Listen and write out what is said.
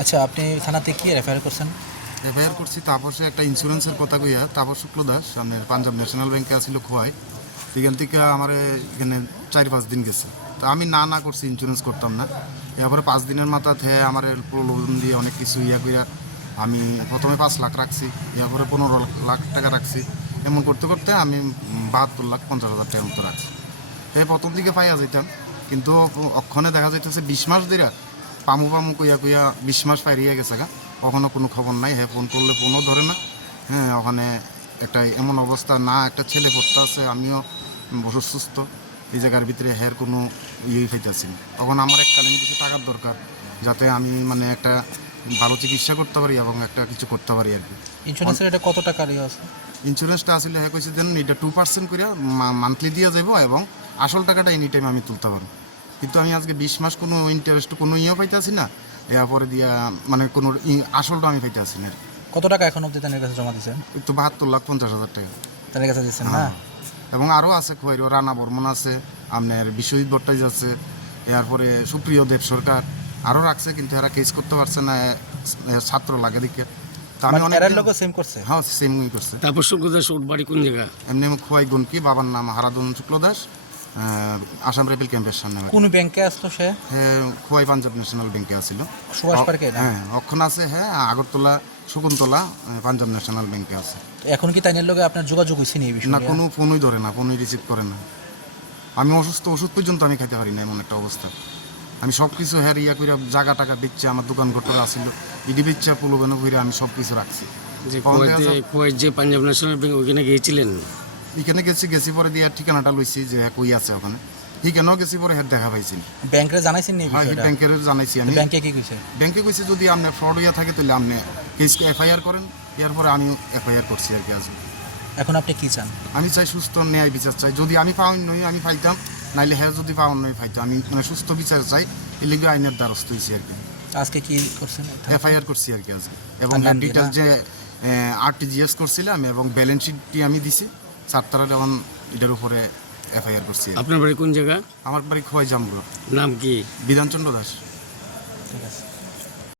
আচ্ছা, আপনি থানাতে কি রেফার করছেন? এফআইআর করছি তাপসে একটা ইন্স্যুরেন্সের কথা কইয়া, তাপস শুক্ল দাস সামনে পাঞ্জাব ন্যাশনাল ব্যাংকে আসিল খোয়াই, এখান থেকে আমার এখানে 4-5 দিন গেছে। তো আমি না করছি, ইন্স্যুরেন্স করতাম না। এরপরে 5 দিনের মাথাতে আমার প্রলোভন দিয়ে অনেক কিছু কইয়া আমি প্রথমে 5 লাখ রাখছি, এরপরে 15 লাখ টাকা রাখছি। এমন করতে করতে আমি 72,50,000 টাকার মতো রাখছি। প্রথম দিকে পাইয়া যেতাম, কিন্তু অক্ষণে দেখা যাইতেছে 20 মাস ধরে পামু কইয়া 20 মাস পাইরিয়ে গেছে গা, কখনো কোনো খবর নাই। ফোন করলে ফোনও ধরে না। ওখানে একটা এমন অবস্থা, না একটা ছেলে পড়তে আছে, আমিও অসুস্থ, এই জায়গার ভিতরে কোনো পাইতেছি না। তখন আমার এককালীন কিছু টাকার দরকার, যাতে আমি মানে একটা ভালো চিকিৎসা করতে পারি এবং একটা কিছু করতে পারি আর কি। ইন্স্যুরেন্সের এটা কত টাকার আছে? ইন্স্যুরেন্সটা আসলে কইছে দেন এটা 2% করে মান্থলি দিয়ে যাব এবং আসল টাকাটা এনি টাইম আমি তুলতে পারবো। কিন্তু আমি আজকে 20 মাস কোনো ইন্টারেস্ট কোনো পাইতেছি না, এরপরে দিয়া মানে কোনো আসলটা আমি পাইতেছি না। কত টাকা এখন অবধি তাদের কাছে জমা দিয়েছেন? তো 72,50,000 টাকা তাদের কাছে দিচ্ছেন না? এবং আরও আছে খৈরো রানা বর্মন আছে, আপনার বিশ্বজিৎ ভট্টাচার্য আছে, এরপরে সুপ্রিয় দেব সরকার আরও রাখছে, কিন্তু এরা কেস করতে পারছে না, ছাত্র লাগে দিকে। তো আমি অনেক সেম করছে। হ্যাঁ, সেমই করছে। তারপর শুক্ল দাস ওর বাড়ি কোন জায়গা? এমনি খোয়াই গনকি, বাবার নাম হারাদন শুক্ল দাস, আসাম রাইফেল ক্যাম্পের সামনে। কোন ব্যাংকে আসতো সে? খোয়াই পাঞ্জাব ন্যাশনাল ব্যাংকে আসছিল। সুভাষ পার্কে? হ্যাঁ, অক্ষণ আছে। আগরতলা শকুন্তলা পাঞ্জাব ন্যাশনাল ব্যাংকে আছে। এখন কি তাইনের লগে আপনার যোগাযোগ হইছে নি এই বিষয়ে? না, কোনো ফোনই ধরে না, ফোনই রিসিভ করে না। আমি অসুস্থ, ওষুধ পর্যন্ত আমি খাইতে পারি না, এমন একটা অবস্থা। আমি সব কিছু করে জায়গা টাকা বেচছে, আমার দোকান ঘটরা আসছিল, ইডি বেচছে, প্রলোভন করে আমি সব কিছু রাখছি। যে কুয়েত যে পাঞ্জাব ন্যাশনাল ব্যাংক ওইখানে গিয়েছিলেন? এখানে গেছি পরে দিয়ে ঠিকানাটা লইছি যে কই আছে ওখানে। ঠিকানাও গেছি পরে দেখা পাইছি। ব্যাংকে জানাইছেন নি? হ্যাঁ, ব্যাংকের জানাইছি আমি। ব্যাংকে কি কইছে? ব্যাংকে কইছে যদি আপনি ফ্রড হইয়া থাকে তাহলে আপনি কেস এফআইআর করেন। এরপরে আমি এফআইআর করছি আর কি। আজ এখন আপনি কি চান? আমি চাই সুস্থ ন্যায় বিচার চাই। যদি আমি পাওয়ার নই আমি পাইতাম, নাইলে যদি পাওয়ার নই পাইতাম। আমি মানে সুস্থ বিচার চাই, এর লিগে আইনের দ্বারস্থ হয়েছি আর কি। আজকে কি করছেন? এফআইআর করছি আর কি আজ। এবং ডিটেলস যে আরটিজিএস করছিলাম এবং ব্যালেন্স শিটটি আমি দিছি 7 তারিখ, এখন এটার উপরে এফআইআর করছি। আপনার বাড়ি কোন জায়গা? আমার বাড়ি খোয়াই জামগুড়া। নাম কি? বিধানচন্দ্র দাস। ঠিক আছে।